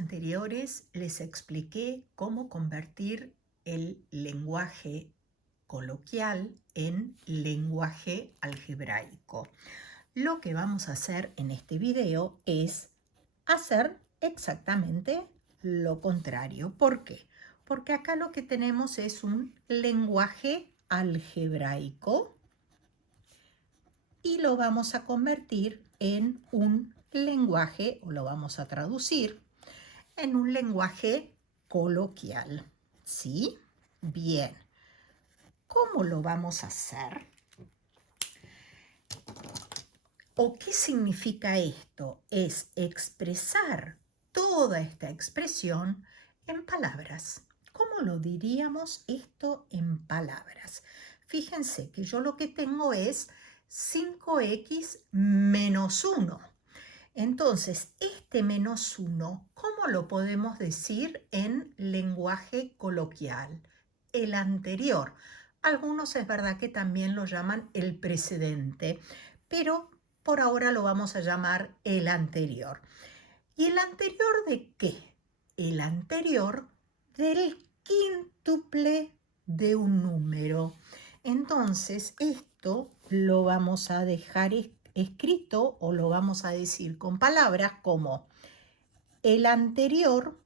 anteriores les expliqué cómo convertir el lenguaje coloquial en lenguaje algebraico. Lo que vamos a hacer en este video es hacer exactamente lo contrario. ¿Por qué? Porque acá lo que tenemos es un lenguaje algebraico y lo vamos a convertir en un lenguaje, o lo vamos a traducir en un lenguaje coloquial. ¿Sí? Bien. ¿Cómo lo vamos a hacer? ¿O qué significa esto? Es expresar toda esta expresión en palabras. ¿Cómo lo diríamos esto en palabras? Fíjense que yo lo que tengo es 5x menos 1. Entonces, este menos 1, ¿cómo lo podemos decir en lenguaje coloquial? El anterior. Algunos es verdad que también lo llaman el precedente, pero por ahora lo vamos a llamar el anterior. ¿Y el anterior de qué? El anterior del quíntuple de un número. Entonces, esto lo vamos a dejar escrito o lo vamos a decir con palabras como el anterior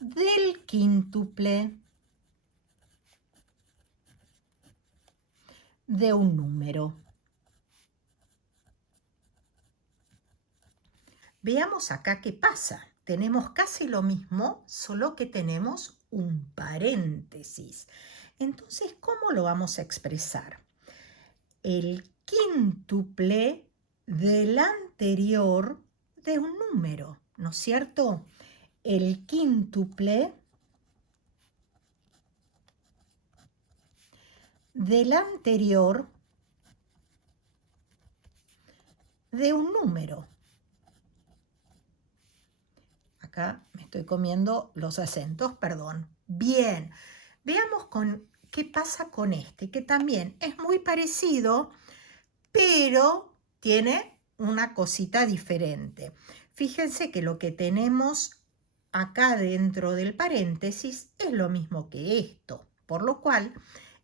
del quíntuple de un número. Veamos acá qué pasa. Tenemos casi lo mismo, solo que tenemos un paréntesis. Entonces, ¿cómo lo vamos a expresar? El quíntuple del anterior de un número, ¿no es cierto? El quíntuple del anterior de un número. Acá me estoy comiendo los acentos, perdón. Bien, veamos qué pasa con este, que también es muy parecido, pero tiene una cosita diferente. Fíjense que lo que tenemos acá dentro del paréntesis es lo mismo que esto, por lo cual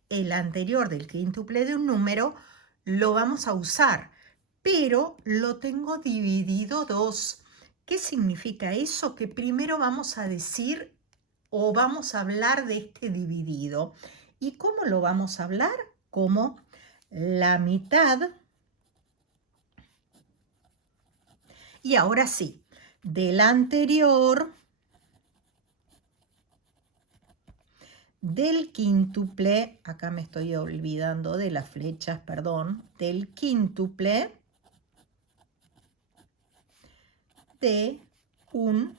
el anterior del quíntuple de un número lo vamos a usar, pero lo tengo dividido 2. ¿Qué significa eso? Que primero vamos a decir o vamos a hablar de este dividido. ¿Y cómo lo vamos a hablar? Como la mitad. Y ahora sí, del anterior del quíntuple, acá me estoy olvidando de las flechas, perdón, del quíntuple de un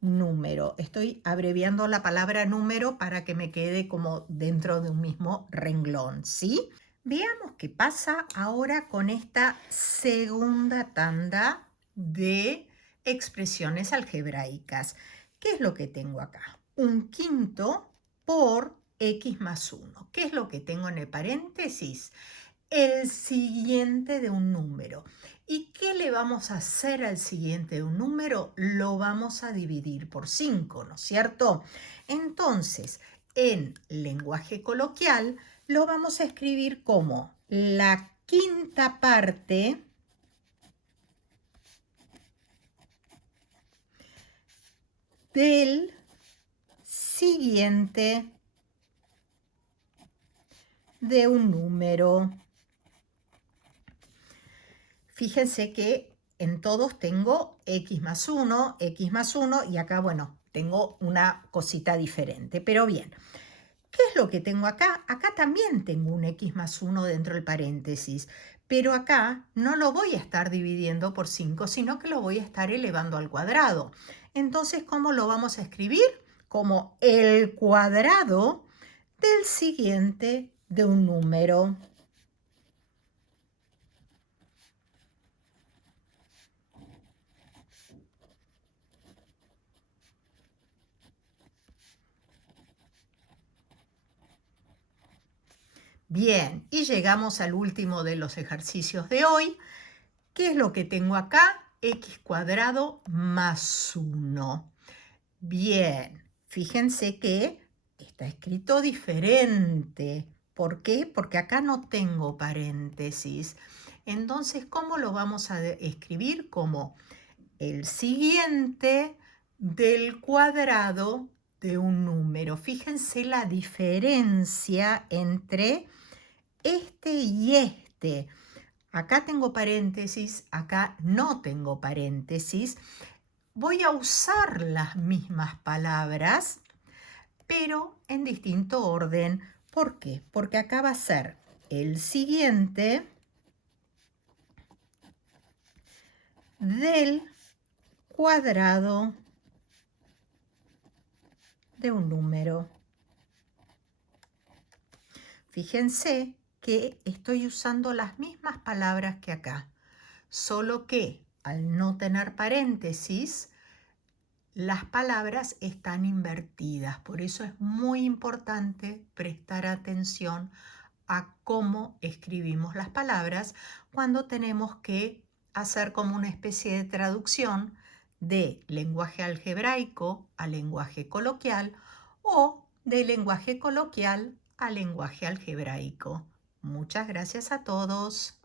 número. Estoy abreviando la palabra número para que me quede como dentro de un mismo renglón, ¿sí? Veamos qué pasa ahora con esta segunda tanda de expresiones algebraicas. ¿Qué es lo que tengo acá? Un quinto por x más 1. ¿Qué es lo que tengo en el paréntesis? El siguiente de un número. ¿Y qué le vamos a hacer al siguiente de un número? Lo vamos a dividir por 5, ¿no es cierto? Entonces, en lenguaje coloquial, lo vamos a escribir como la quinta parte del siguiente de un número. Fíjense que en todos tengo x más 1 y acá, bueno, tengo una cosita diferente. Pero bien, ¿qué es lo que tengo acá? Acá también tengo un x más 1 dentro del paréntesis, pero acá no lo voy a estar dividiendo por 5, sino que lo voy a estar elevando al cuadrado. Entonces, ¿cómo lo vamos a escribir? Como el cuadrado del siguiente de un número. Bien, y llegamos al último de los ejercicios de hoy. ¿Qué es lo que tengo acá? x cuadrado más 1. Bien, fíjense que está escrito diferente. ¿Por qué? Porque acá no tengo paréntesis. Entonces, ¿cómo lo vamos a escribir? Como el siguiente del cuadrado de un número. Fíjense la diferencia entre este y este. Acá tengo paréntesis, acá no tengo paréntesis. Voy a usar las mismas palabras, pero en distinto orden. ¿Por qué? Porque acá va a ser el siguiente del cuadrado de un número. Fíjense que estoy usando las mismas palabras que acá, solo que al no tener paréntesis, las palabras están invertidas. Por eso es muy importante prestar atención a cómo escribimos las palabras cuando tenemos que hacer como una especie de traducción de lenguaje algebraico a lenguaje coloquial o de lenguaje coloquial a lenguaje algebraico. Muchas gracias a todos.